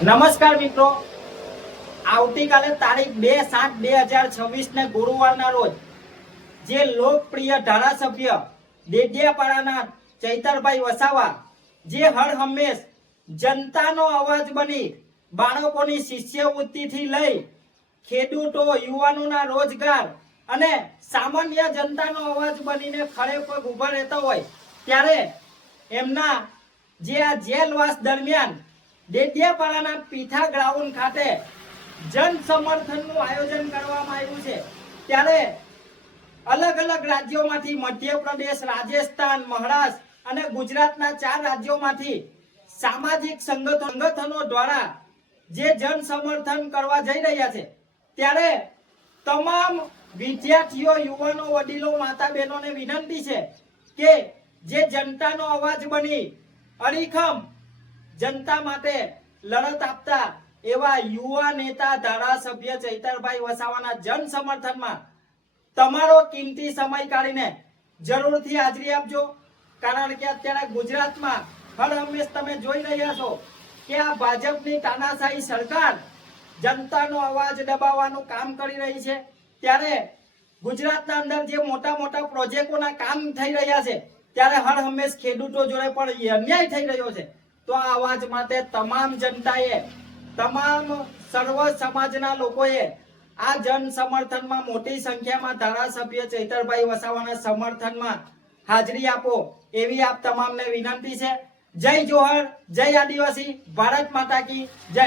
નમસ્કાર મિત્રો, આવતીકાલે તારીખ 2/7/2026 ને ગુરુવારના રોજ જે લોકપ્રિય ધારાસભ્ય ડેડિયાપાડાના ચૈતરભાઈ વસાવા જે હર હંમેશ જનતાનો અવાજ બની બાળકોની શિષ્યવૃત્તિથી લઈ ખેડૂતો યુવાનોના રોજગાર અને સામાન્ય જનતાનો અવાજ બનીને ખડે પગ ઊભા રહેતા હોય ત્યારે એમના જે આ જેલવાસ દરમિયાન ડેડિયાપાડાના પીઠા ગ્રાઉન્ડ ખાતે જન સમર્થનનું આયોજન કરવામાં આવ્યું છે। ત્યારે અલગ અલગ રાજ્યોમાંથી મધ્યપ્રદેશ, રાજસ્થાન, મહારાષ્ટ્ર અને ગુજરાતના 4 રાજ્યોમાંથી સામાજિક સંગઠનો દ્વારા જે જન સમર્થન કરવા જઈ રહ્યા છે ત્યારે તમામ વિદ્યાર્થીઓ, યુવાનો, વડીલો, માતા બહેનોને વિનંતી છે કે જે જનતાનો અવાજ બની અડીખમ જનતા માટે લડત આપતા એવા યુવા નેતા ધારાસભ્ય ચૈતરભાઈ વસાવાના જન સમર્થનમાં તમારો કિંમતી સમય કાઢીને જરૂરથી હાજરી આપજો। કારણ કે અત્યારે ગુજરાતમાં હર હંમેશ તમે જોઈ રહ્યા છો કે આ ભાજપની તાનાશાહી સરકાર જનતાનો અવાજ દબાવવાનું કામ કરી રહી છે। ત્યારે ગુજરાતના અંદર જે મોટા મોટા પ્રોજેક્ટોના કામ થઈ રહ્યા છે ત્યારે હર હંમેશ ખેડૂતો જોડે પણ અન્યાય થઈ રહ્યો છે। તો આ અવાજ માટે તમામ જનતાએ, તમામ સર્વ સમાજના લોકોએ આ જન સમર્થનમાં મોટી સંખ્યામાં ધારાસભ્ય ચૈતરભાઈ વસાવાના સમર્થનમાં હાજરી આપો એવી આપ તમામને વિનંતી છે। જય જોહર, જય આદિવાસી, ભારત માતા કી જય।